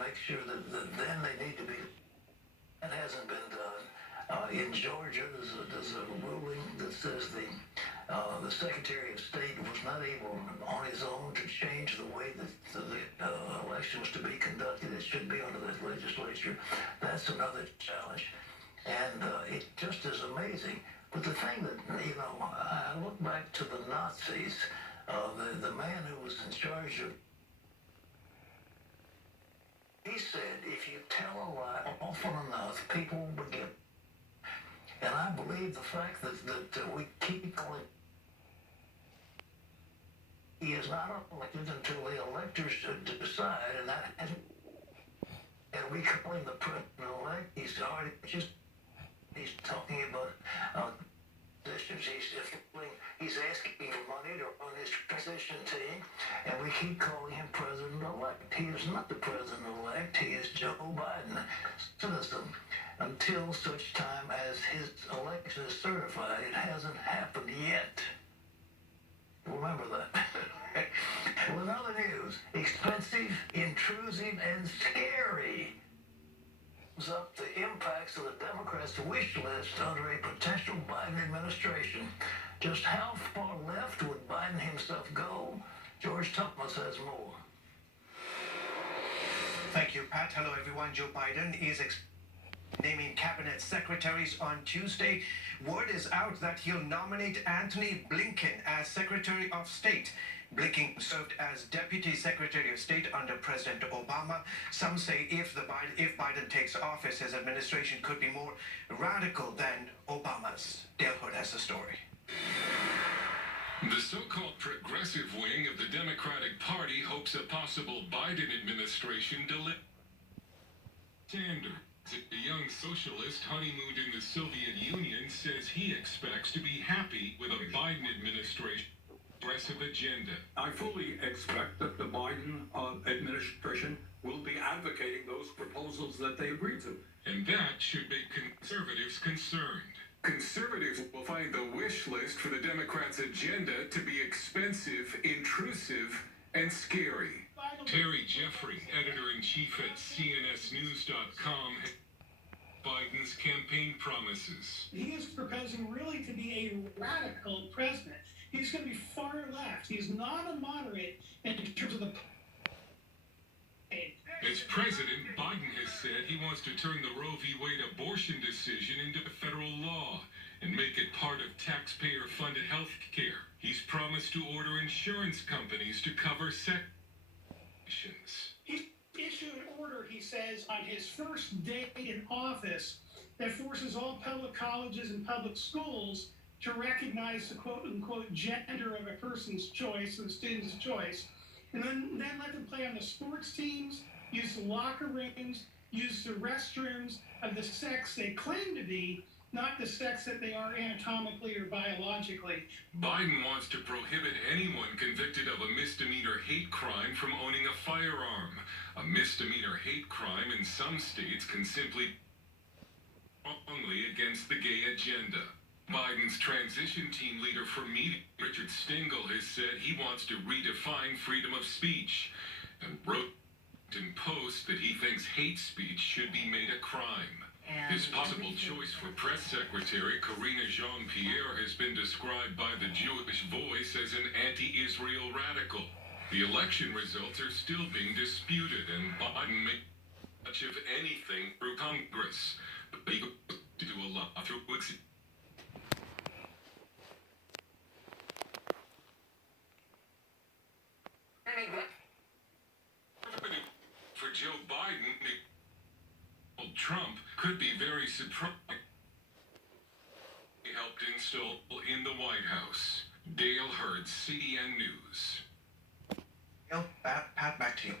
make sure that then they need to be. That hasn't been done. In Georgia, there's a ruling that says the Secretary of State was not able on his own to change the way that the election was to be conducted. It should be under the legislature. That's another challenge. And it just is amazing. But the thing that, I look back to the Nazis, the man who was in charge of. He said, if you tell a lie often enough, people will get. And I believe the fact that we keep calling. He is not elected until the electors decide, and that hasn't. And we call him the president-elect. He's already just. He's talking about positions. He's asking for money to run his transition team, and we keep calling him president-elect. He is not the president-elect. He is Joe Biden, citizen. Until such time as his election is certified, it hasn't happened yet. Remember that. Well, in other news, expensive, intrusive, and scary. Up the impacts of the Democrats' wish list under a potential Biden administration. Just how far left would Biden himself go? George Thomas has more. Thank you, Pat. Hello, everyone. Joe Biden is naming cabinet secretaries on Tuesday. Word is out that he'll nominate Antony Blinken as Secretary of State. Blinken served as Deputy Secretary of State under President Obama. Some say if Biden takes office, his administration could be more radical than Obama's. Dale Hood has the story. The so-called progressive wing of the Democratic Party hopes a possible Biden administration delivers. Sanders, a young socialist honeymooned in the Soviet Union, says he expects to be happy with a Biden administration. Progressive agenda. I fully expect that the Biden administration will be advocating those proposals that they agreed to. And that should make conservatives concerned. Conservatives will find the wish list for the Democrats' agenda to be expensive, intrusive, and scary. Terry Jeffrey, editor-in-chief at CNSnews.com, Biden's campaign promises. He is proposing really to be a radical president. He's going to be far left. He's not a moderate in terms of the. As president, Biden has said he wants to turn the Roe v. Wade abortion decision into federal law and make it part of taxpayer-funded health care. He's promised to order insurance companies to cover sections. He issued an order, he says, on his first day in office that forces all public colleges and public schools to recognize the quote-unquote gender of a person's choice, the student's choice, and then let them play on the sports teams, use the locker rooms, use the restrooms of the sex they claim to be, not the sex that they are anatomically or biologically. Biden wants to prohibit anyone convicted of a misdemeanor hate crime from owning a firearm. A misdemeanor hate crime in some states can simply strongly against the gay agenda. Biden's transition team leader for media, Richard Stengel, has said he wants to redefine freedom of speech and wrote in Post that he thinks hate speech should be made a crime. His possible choice for press secretary, Karine Jean-Pierre, has been described by the Jewish Voice as an anti-Israel radical. The election results are still being disputed, and Biden may much of anything through Congress, but he could do a lot through for Joe Biden, Trump could be very surprised. He helped install in the White House. Dale Hurd, CBN News. Pat, back to you.